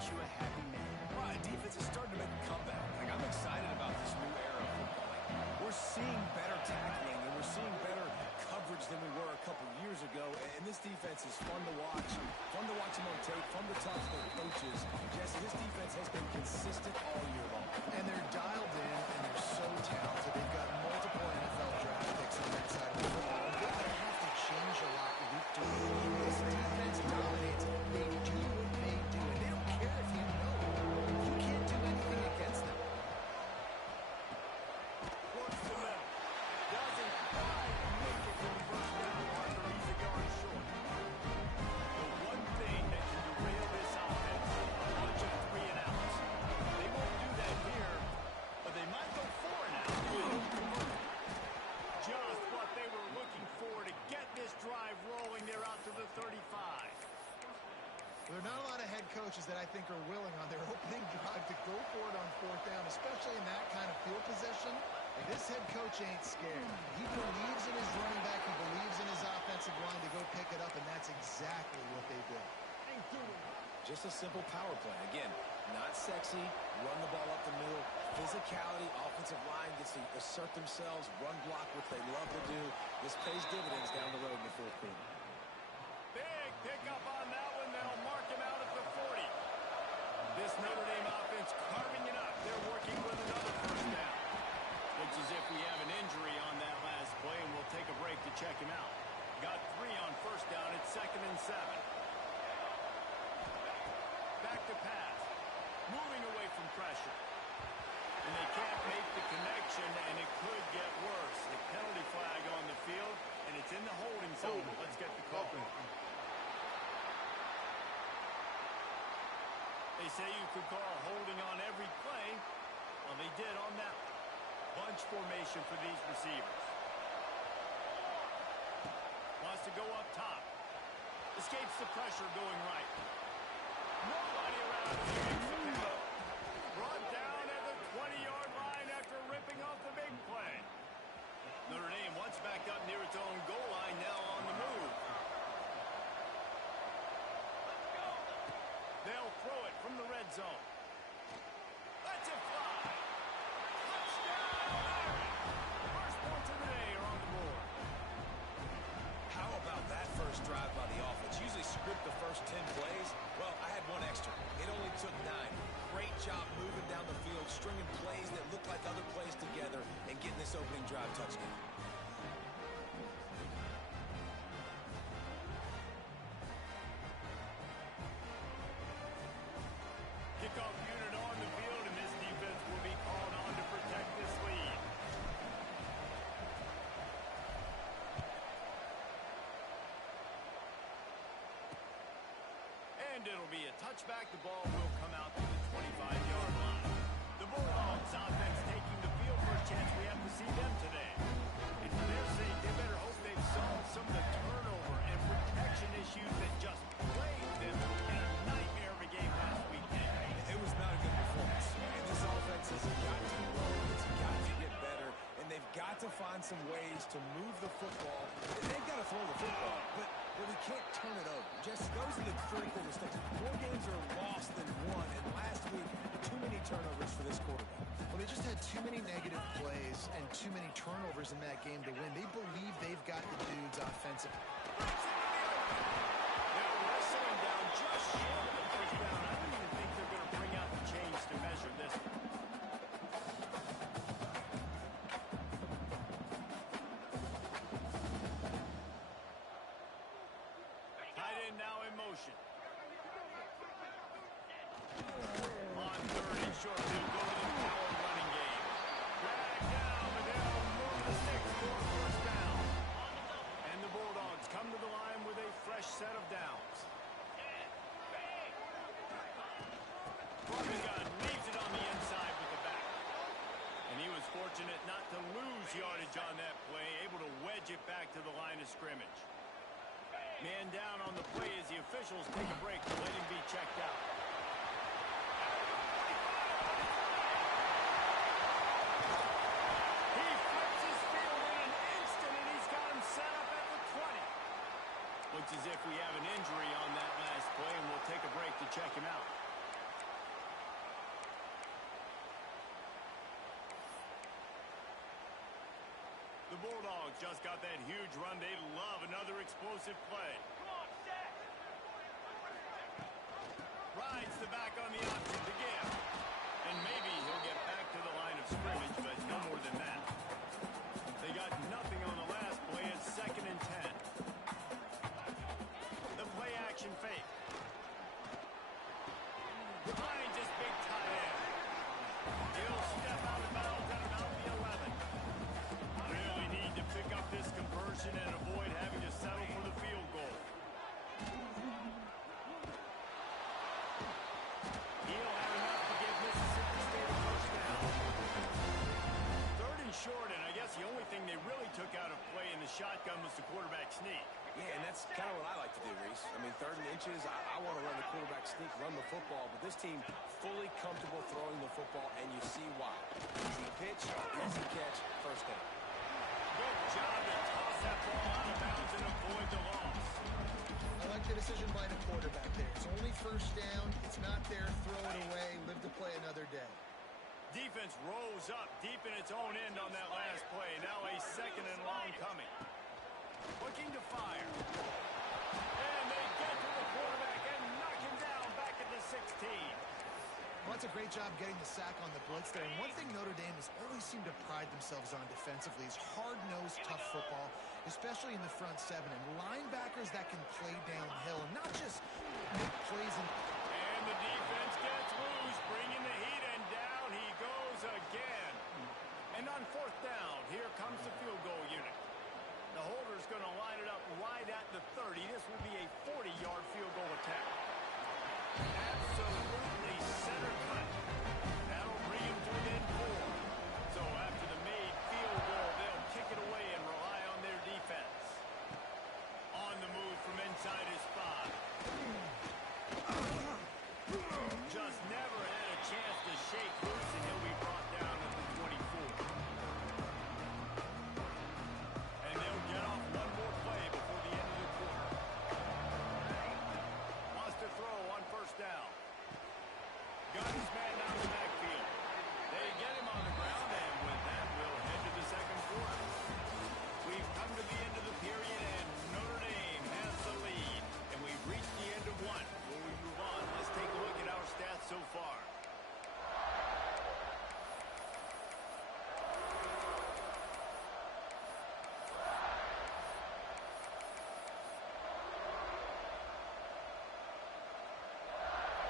makes you a happy man. Well, defense is starting to make a comeback. Like, I'm excited about this new era of football. Like, we're seeing better tackling, and we're seeing better coverage than we were a couple years ago. And this defense is fun to watch them on tape, fun to talk to their coaches. Jesse, this defense has been consistent all year long. And they're dialed in, and they're so talented. They've got multiple NFL draft picks on that side of the football. They're going to have to change a lot week to week. This defense dominates. They do what they do, and they don't care if you know it. You can't do anything against them. Works the middle. Doesn't quite make it to the first down marker. He's a yard short. The one thing that can derail this offense, a bunch of 3 and outs. They won't do that here, but they might go 4 and out. Just what they were looking for to get this drive rolling. They're out to the 35. There are not a lot of head coaches that I think are willing on their opening drive to go for it on 4th down, especially in that kind of field position. This head coach ain't scared. He believes in his running back. He believes in his offensive line to go pick it up, and that's exactly what they did. Just a simple power play. Again, not sexy, run the ball up the middle, physicality, offensive line gets to assert themselves, run block, what they love to do. This pays dividends down the road in the 4th quarter. Big pickup on that one. They'll mark him out at the 40. This Notre Dame offense carving it up. They're working with another first down. Looks as if we have an injury on that last play, and we'll take a break to check him out. Got 3 on first down. It's 2nd and 7. Back to pass. Moving away from pressure. And they can't make the connection, and it could get worse. The penalty flag on the field, and it's in the holding zone. Let's get the call. They say you could call holding on every play. Well, they did on that bunch formation for these receivers. Wants to go up top. Escapes the pressure going right. Nobody around. Brought down at the 20-yard line after ripping off the big play. Notre Dame once back up near its own goal line, now on the move. They'll throw it from the red zone. Let's it fly. Touchdown, Irish. First points of the day are on the board. How about that first drive by the offense? Usually script the first 10 plays. Well, I had one extra. It only took 9. Great job moving down the field, stringing plays that look like other plays together, and getting this opening drive touchdown. Kickoff unit on the field, and this defense will be called on to protect this lead. And it'll be a touchback. The ball will come out to the 25-yard line. The Bulldogs offense taking the field. First chance we have to see them today. And for their sake, they better hope they've solved some of the turnover and protection issues that just plagued them in a nightmare of a game last weekend. It was not a good performance. And this offense has got to grow. It's got to get better. And they've got to find some ways to move the football. They've got to throw the football, but we can't turn it over. Just those are the critical mistakes. More games are lost than won. And last week, too many turnovers for this quarterback. Well, they just had too many negative plays and too many turnovers in that game to win. They believe they've got the dudes offensively. They're wrestling down just short of the first down. I don't even think they're going to bring out the chains to measure this one. Tight end now in motion. On 3rd and short, they'll go to the power running game. Drag down, but they'll move the sticks for a first down. And the Bulldogs come to the line with a fresh set of downs. Gun leaves it on the inside with the back. And he was fortunate not to lose yardage on that play, able to wedge it back to the line of scrimmage. Man down on the play as the officials take a break to let him be checked out. He flips his field in an instant, and he's got him set up at the 20. Looks as if we have an injury on that last play, and we'll take a break to check him out. The Bulldogs just got that huge run. They love another explosive play. Rides the back on the option to give. And maybe he'll get back to the line of scrimmage, but no more than that. They got nothing on the last play. It's 2nd and 10. The play action fake. Finds his big tight end. He'll step out of bounds at about the 11. Really need to pick up this conversion and avoid having to settle for the field goal. He'll have enough to give Mississippi State a first down. 3rd and short, and I guess the only thing they really took out of play in the shotgun was the quarterback sneak. Yeah, and that's kind of what I like to do, Reese. I mean, 3rd and inches, I want to run the quarterback sneak, run the football, but this team fully comfortable throwing the football, and you see why. Easy pitch, easy catch, first down. Good job to toss that ball out of bounds and avoid the loss. I like the decision by the quarterback there. It's only first down. It's not there. Throw it away. Live to play another day. Defense rose up deep in its own end on that last play. Now a 2nd and long coming. Looking to fire. And they get to the quarterback and knock him down back at the 16. Well, that's a great job getting the sack on the blitz there. And one thing Notre Dame has always seemed to pride themselves on defensively is hard-nosed, tough football, especially in the front 7. And linebackers that can play downhill and not just make plays. And the defense gets loose, bringing the heat, and down he goes again. And on 4th down, here comes the field goal unit. The holder's going to line it up right at the 30. This will be a 40-yard field goal attempt. Absolutely center cut. That'll bring him to within 4. So after the made field goal, they'll kick it away and rely on their defense. On the move from inside his 5. Just never had a chance to shake loose, and he'll be brought down at the 24. And they'll get off one more play before the end of the quarter. Wants to throw on 1st down. Got his man down the backfield. They get him on the ground, and with that, we'll head to the 2nd quarter. We've come to the end of the period, and Notre Dame has the lead. And we've reached the end of one. Before we move on, let's take a look at our stats so far.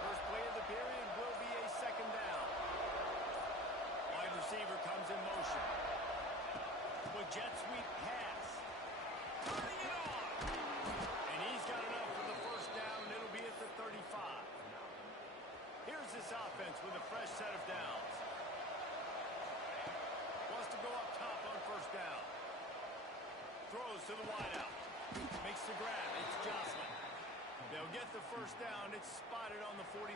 First play of the period will be a 2nd down. Wide receiver comes in motion. With jet sweep pass. Turning it on. And he's got enough for the first down, and it'll be at the 35. Here's this offense with a fresh set of downs. Wants to go up top on 1st down. Throws to the wideout. Makes the grab. It's Jocelyn. They'll get the first down. It's spotted on the 49.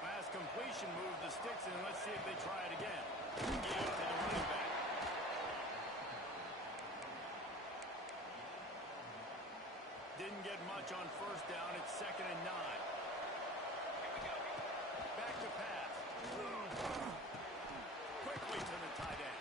Pass completion, move the sticks, and let's see if they try it again. Give it to the running back. Didn't get much on 1st down. It's 2nd and 9. Back to pass. Quickly to the tight end.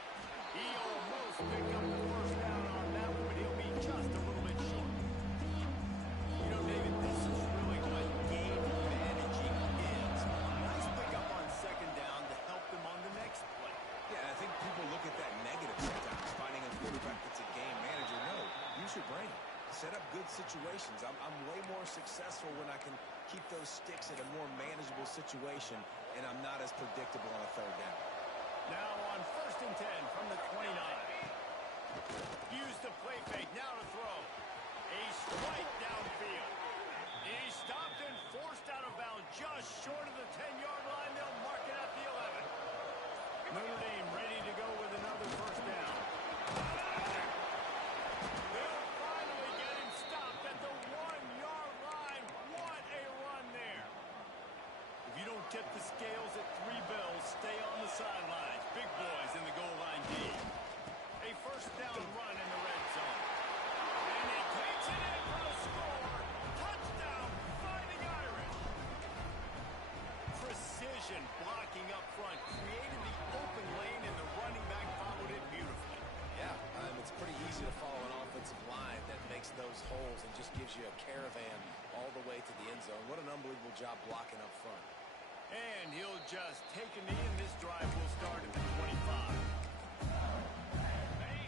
He almost picked up the first down on that one, but he'll be just a little bit short. You know, David, this is really what game managing is. Nice pickup on 2nd down to help them on the next play. Yeah, and I think people look at that negative sometimes, finding a quarterback that's a game manager. No, use your brain. Set up good situations. I'm way more successful when I can keep those sticks in a more manageable situation, and I'm not as predictable on a 3rd down. Now on 1st and 10 from the 29. Use the play fake. Now to throw. A strike downfield. He's stopped and forced out of bounds just short of the 10-yard line. They'll mark it at the 11. Notre Dame ready to go with another first down. They'll finally get him stopped at the 1-yard line. What a run there. If you don't tip the scales at 3 bills, stay on the sidelines. Big boys in the goal line D. A first down run in the red zone. And he takes it in for the score. Touchdown, Fighting Irish. Precision blocking up front created the open lane, and the running back followed it beautifully. Yeah, it's pretty easy to follow an offensive line that makes those holes and just gives you a caravan all the way to the end zone. What an unbelievable job blocking up front. And he'll just take a knee, and this drive will start at the 25.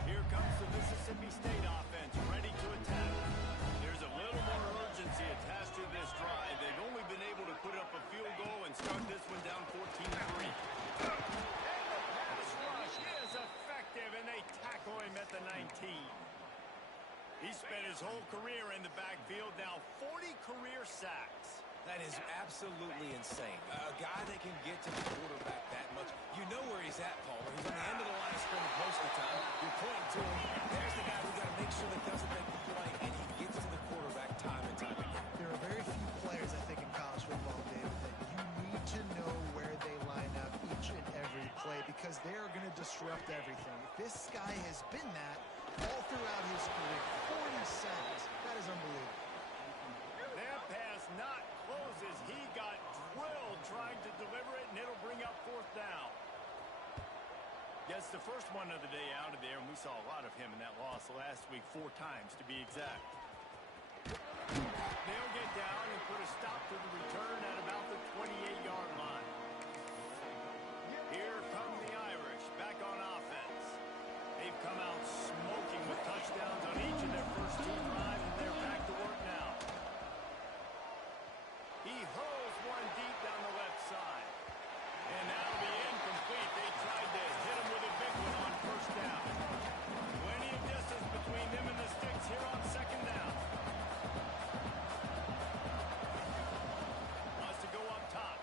Here comes the Mississippi State offense, ready to attack. There's a little more urgency attached to this drive. They've only been able to put up a field goal and start this one down 14-3. And the pass rush is effective, and they tackle him at the 19. He spent his whole career in the backfield, now 40 career sacks. That is absolutely insane. A guy that can get to the quarterback that much. You know where he's at, Paul. He's on the end of the line of scrimmage most of the time. You're pointing to him. There's the guy who got to make sure that doesn't make the play, and he gets to the quarterback time and time again. There are very few players, I think, in college football, David, that you need to know where they line up each and every play because they are going to disrupt everything. This guy has been that all throughout his career. 40 sacks. That is unbelievable. That pass not close as he got drilled trying to deliver it, and it'll bring up fourth down. Gets the first one of the day out of there, and we saw a lot of him in that loss last week, 4 times to be exact. They'll get down and put a stop to the return at about the 28-yard line. Here come the Irish back on offense. They've come out smoking with touchdowns on each of their first 2 drives, and they're back to work now. He hurls one deep down the left side. And that'll be incomplete. They tried to hit him with a big one on first down. Plenty of distance between them and the sticks here on second down. Wants to go up top.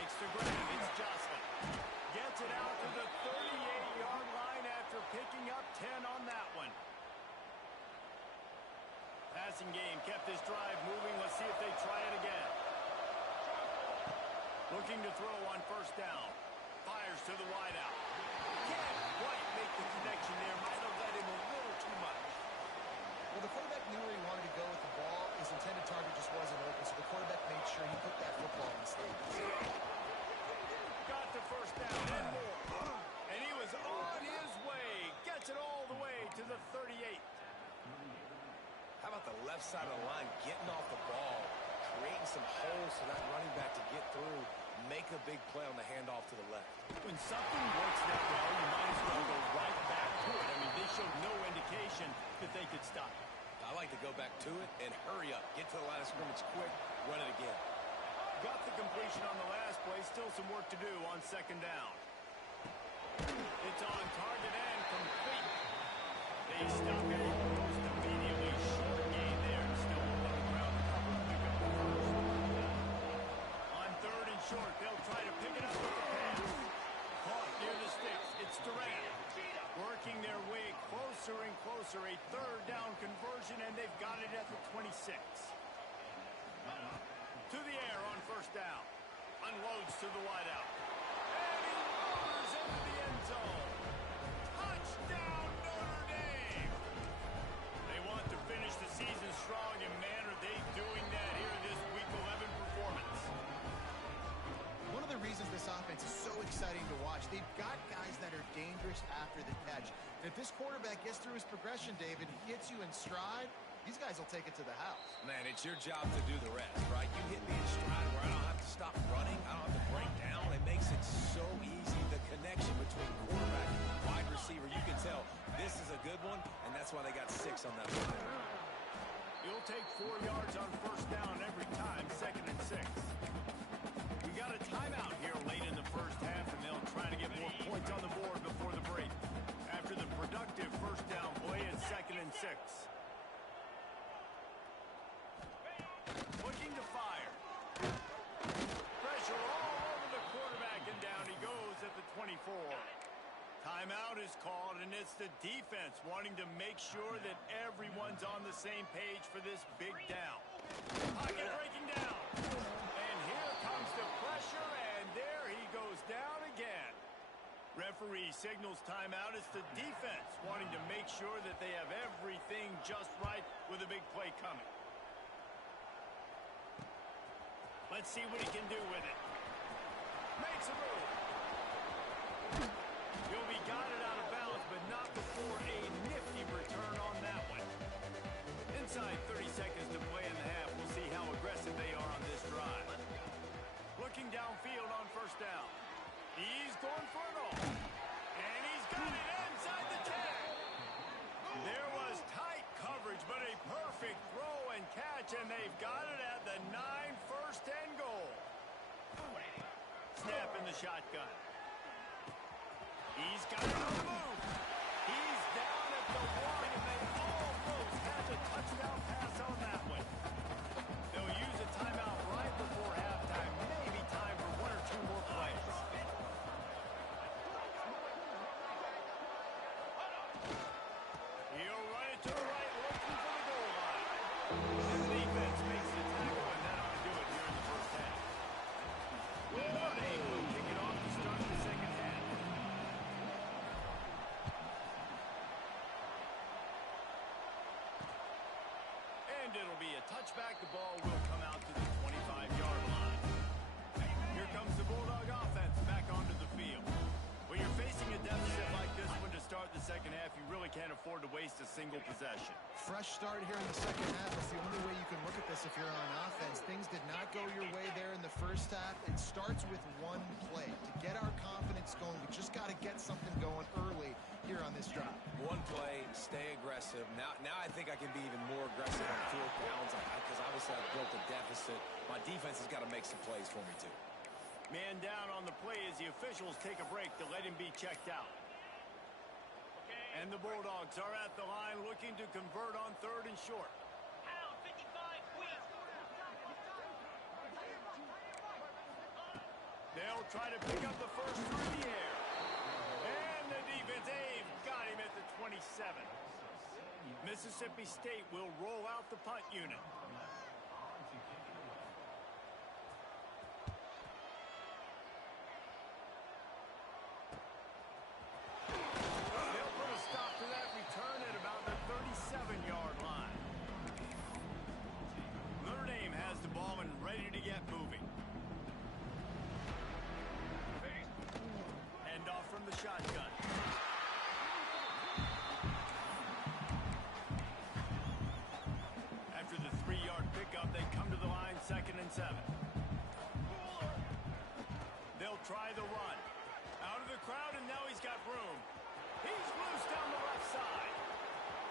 Makes the grab. It's Jocelyn. Gets it out to the 38-yard line after picking up 10 on that one. Passing game kept this drive moving. Let's see if they try it again. Looking to throw on first down. Fires to the wideout. Can't quite make the connection there. Might have led him a little too much. Well, the quarterback knew where he wanted to go with the ball. His intended target just wasn't open, so the quarterback made sure he put that football in the stadium. Got the first down and more. And he was on his way. Gets it all the way to the 38. How about the left side of the line getting off the ball, creating some holes for that running back to get through, make a big play on the handoff to the left. When something works that well, you might as well go right back to it. I mean, they showed no indication that they could stop it. I like to go back to it and hurry up. Get to the line of scrimmage quick, run it again. Got the completion on the last play. Still some work to do on second down. It's on target and complete. They stop it almost immediately. Short gain there. Still on the ground. Pick up the first. On third and short, they'll try to pick it up with the pass. Caught near the sticks. It's Durant. Working their way closer and closer. A third down conversion, and they've got it at the 26. To the air on first down. Unloads to the wideout. And he roars into the end zone. Touchdown, Notre Dame! They want to finish the season strong, and man, are they doing that here in this Week 11 performance. One of the reasons this offense is so exciting to watch, they've got guys that are dangerous after the catch. And if this quarterback gets through his progression, David, he gets you in stride, these guys will take it to the house. Man, it's your job to do the rest, right? You hit me in stride where I don't have to stop running. I don't have to break down. It makes it so easy. The connection between quarterback and wide receiver, you can tell this is a good one, and that's why they got 6 on that one. You'll take 4 yards on first down every time, second and 6. We got a timeout here late in the first half, and they'll try to get more points on the board before the break. After the productive first down play, it's second and 6. Looking to fire. Pressure all over the quarterback, and down he goes at the 24. Timeout is called, and it's the defense wanting to make sure that everyone's on the same page for this big down. Pocket breaking down. And here comes the pressure, and there he goes down again. Referee signals timeout. It's the defense wanting to make sure that they have everything just right with a big play coming. Let's see what he can do with it. Makes a move. He'll be guided out of bounds, but not before a nifty return on that one. Inside 30 seconds to play in the half. We'll see how aggressive they are on this drive. Looking downfield on first down. He's going for it all. And he's got it inside the 10. There was tight coverage, but a perfect throw and catch, and they've got it at the 9, first and goal. Snap in the shotgun. He's got it on the move. He's down at the 1, and they almost had a touchdown pass on that one. They'll use a timeout right before halftime. Maybe time for 1 or 2 more plays. He'll run it to the right, looking for the goal line. And the defense makes the tackle, and that ought to do it here in the first half. Notre Dame will kick it off to start the second half. And it'll be a touchback. The ball will come out to the 25-yard line. Here comes the Bulldog offense back onto the field. When you're facing a deficit like this one to start the second half, you really can't afford to waste a single possession. Fresh start here in the second half is the only way you can look at this if you're on offense. Things did not go your way there in the first half. It starts with one play. To get our confidence going, we just got to get something going early here on this drive. One play, stay aggressive. Now I think I can be even more aggressive on 4th downs because obviously I've built a deficit. My defense has got to make some plays for me too. Man down on the play as the officials take a break to let him be checked out. And the Bulldogs are at the line looking to convert on 3rd and short. They'll try to pick up the first through the air. And the defense, they've got him at the 27. Mississippi State will roll out the punt unit. They'll put a stop to that return at about the 37-yard line. Notre Dame has the ball and ready to get moving. Hand off from the shotgun. After the 3-yard pickup, they come to the line 2nd and 7. They'll try the run. Out of the crowd, and now he's got room. He's loose down the left side.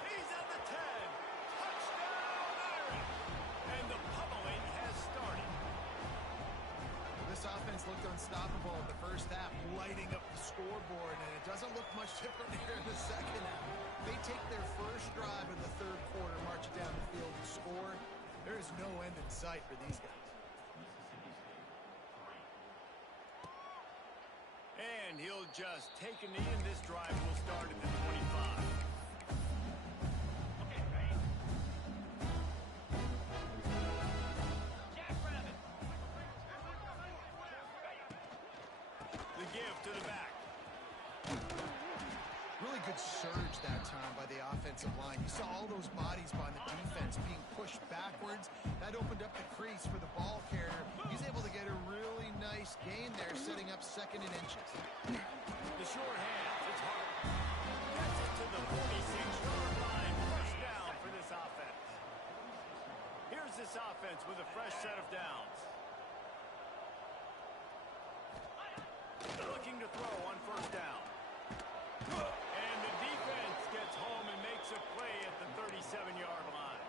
He's at the 10. Touchdown, Aaron! And the pummeling has started. This offense looked unstoppable in the first half, lighting up the scoreboard, and it doesn't look much different here in the second half. They take their first drive in the 3rd quarter, march it down the field and score. There is no end in sight for these guys. And he'll just take a knee, and this drive will start at the 25. The give to the back. Really good surge that time by the offensive line. You saw all those bodies by the defense being pushed backwards. That opened up the crease for the ball carrier. He's able to get a really nice gain there, setting up 2nd and inches. The short hands, it's hard. Gets it to the 46-yard line. First down for this offense. Here's this offense with a fresh set of downs. Looking to throw on first down. And the defense gets home and makes a play at the 37-yard line.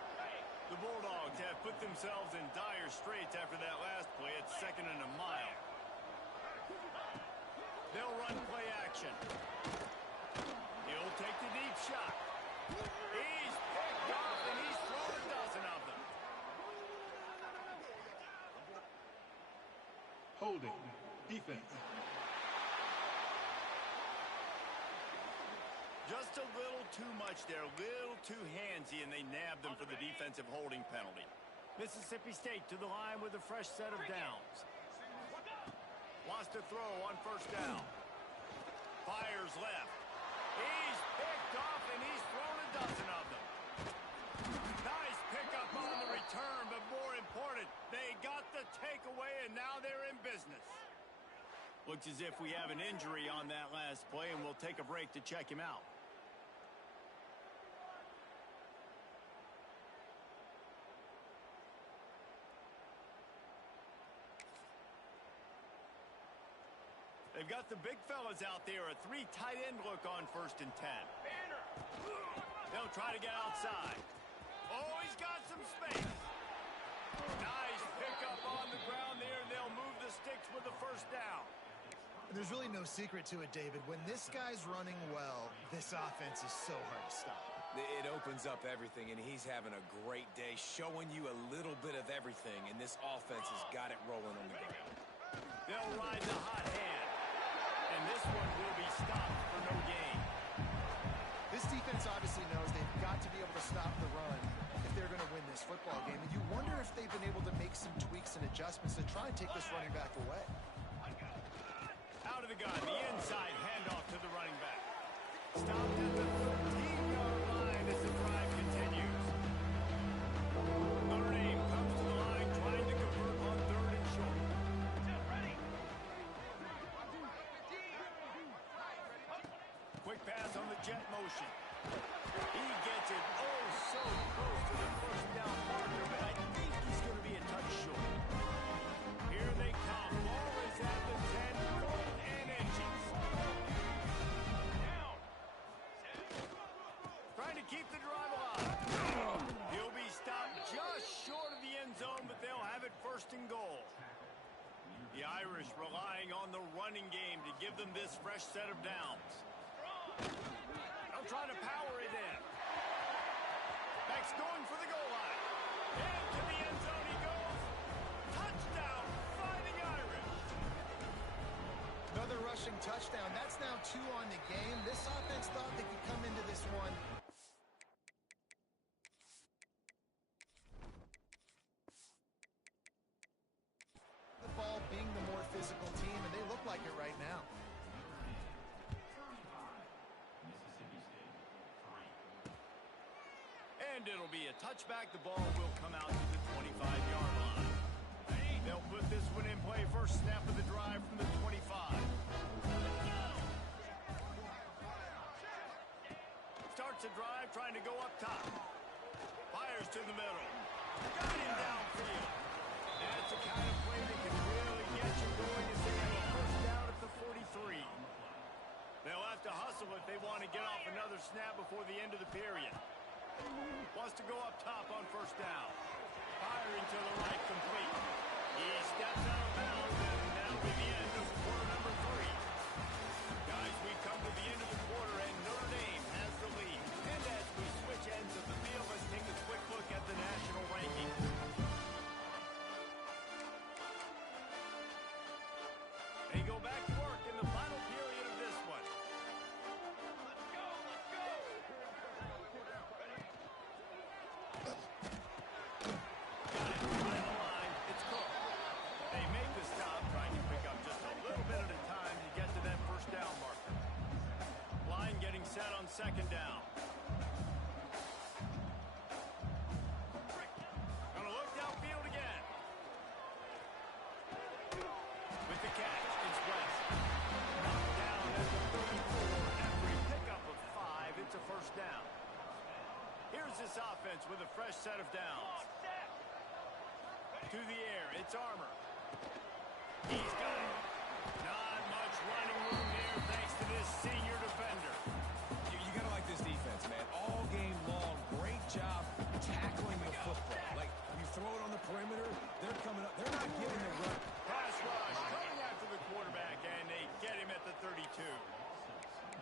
The Bulldogs have put themselves in dire straits after that last play. It's 2nd and a mile. They'll run play action. He'll take the deep shot. He's picked off, and he's thrown a dozen of them. Holding. Defense. Just a little too much there, a little too handsy, and they nabbed them for the defensive holding penalty. Mississippi State to the line with a fresh set of downs. Wants to throw on first down. Fires left. He's picked off, and he's thrown a dozen of them. Nice pickup on the return, but more important, they got the takeaway, and now they're in business. Looks as if we have an injury on that last play, and we'll take a break to check him out. They've got the big fellas out there, a 3 tight end look on 1st and 10. They'll try to get outside. Oh, he's got some space. Nice pickup on the ground there, and they'll move the sticks with the 1st down. There's really no secret to it, David. When this guy's running well, this offense is so hard to stop. It opens up everything, and he's having a great day, showing you a little bit of everything, and this offense has got it rolling on the ground. They'll ride the hot hand, and this one will be stopped for no gain. This defense obviously knows they've got to be able to stop the run if they're going to win this football game, and you wonder if they've been able to make some tweaks and adjustments to try and take this running back away. Out of the gun, the inside handoff to the running back. Stopped at the 13-yard line as the drive continues. Notre Dame comes to the line trying to convert on 3rd and short. Quick pass on the jet motion. He gets it oh so close to the 1st down marker, but I think he's going to be a touch short. Here they come. Ball is at the 10, 4th and inches. Trying to keep the drive alive. He'll be stopped just short of the end zone, but they'll have it 1st and goal. The Irish relying on the running game to give them this fresh set of downs. They'll try to power it in. Beck's going for the goal line. Into the end zone he goes. Touchdown, Fighting Irish. Another rushing touchdown. That's now 2 on the game. This offense thought they could come into this one. The ball being the more physical team, and they look like it right now. And it'll be a touchback. The ball will come out to the 25-yard line. They'll put this one in play. 1st snap of the drive from the 25. Starts a drive trying to go up top. Fires to the middle. Got him downfield. That's the kind of play that can really get you going as they have a 1st down at the 43. They'll have to hustle if they want to get off another snap before the end of the period. Wants to go up top on 1st down. Firing to the right, complete. He steps out of bounds, and that'll be the end of quarter number 3. Guys, we come to the end of the quarter, and Notre Dame has the lead. And as we switch ends of the field, let's take a quick look at the national rankings. They go back to work in the final period of this one. Set on 2nd down. Gonna look downfield again. With the catch, it's West. Knocked down at the 34 after a pickup of 5. It's a 1st down. Here's this offense with a fresh set of downs. To the air, it's Armour. He's got it. Not much running room here thanks to this senior defender. You gotta like this defense, man. All game long, great job tackling the football. Like, you throw it on the perimeter, they're coming up. They're not giving the run. Pass rush coming after the quarterback, and they get him at the 32.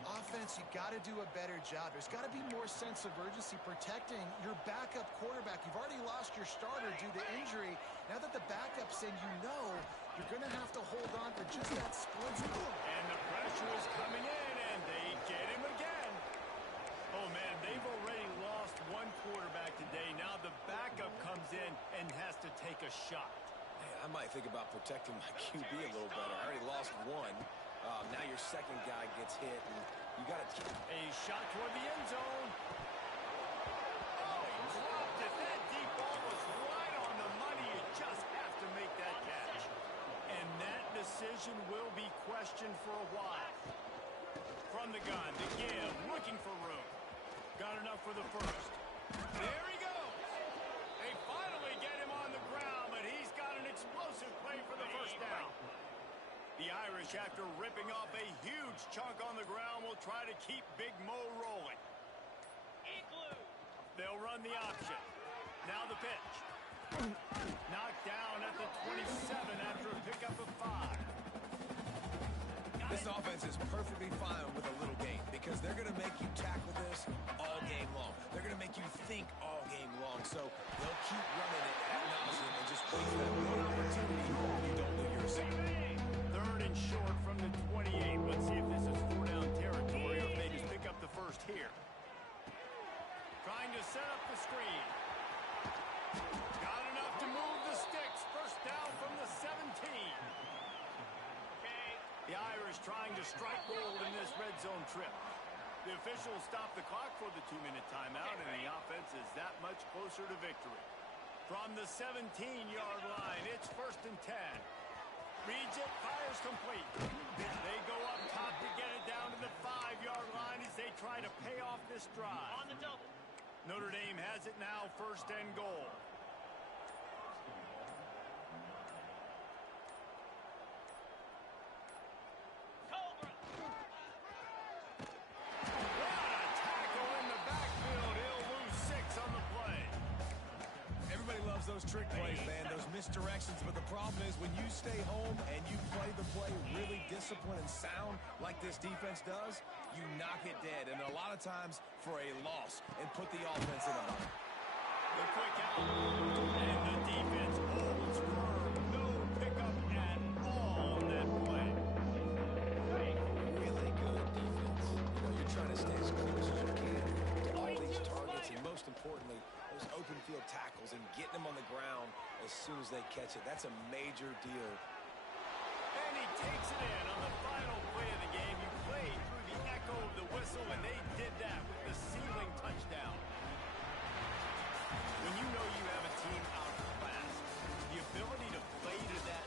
Offense, you got to do a better job. There's got to be more sense of urgency protecting your backup quarterback. You've already lost your starter due to injury. Now that the backup's in, you know you're going to have to hold on for just that split. And the pressure is coming in, and they get him again. Oh, man, they've already lost one quarterback today. Now the backup comes in and has to take a shot. Man, I might think about protecting my QB a little better. I already lost one. Now your 2nd guy gets hit, and you got to... A shot toward the end zone. Oh, he dropped it. That deep ball was right on the money. You just have to make that catch. And that decision decision will be questioned for a while. From the gun to give, looking for room. Got enough for the first. There he goes. They finally get him on the ground, but he's got an explosive play for the first down. The Irish, after ripping off a huge chunk on the ground, will try to keep Big Mo rolling. They'll run the option. Now the pitch. Knocked down at the 27 after a pickup of 5. This offense is perfectly fine with a little game because they're going to make you tackle this all game long. They're going to make you think all game long. So they'll keep running it ad nauseum and just wait for that one opportunity you don't do yourself. 3rd and short from the 28. Let's see if this is 4-down territory or if they just pick up the first here. Trying to set up the screen. Got enough to move the sticks. First down from the 17. The Irish trying to strike gold in this red zone trip. The officials stop the clock for the 2-minute timeout, and the offense is that much closer to victory. From the 17-yard line, it's 1st and 10. Reads it, fires complete. They go up top to get it down to the 5-yard line as they try to pay off this drive. On the double. Notre Dame has it now, 1st and goal. Those trick plays, man, those misdirections, but the problem is when you stay home and you play the play really disciplined and sound like this defense does, you knock it dead, and a lot of times for a loss, and put the offense in a bind. The quick out, and the defense holds firm. No pickup at all on that play. Really good defense. You know, you're trying to stay as close as you can to all these targets, and most importantly, those open field tackles and getting them on the ground as soon as they catch it. That's a major deal. And he takes it in on the final play of the game. You played through the echo of the whistle, and they did that with the ceiling touchdown. When you know you have a team outclassed, the ability to play to that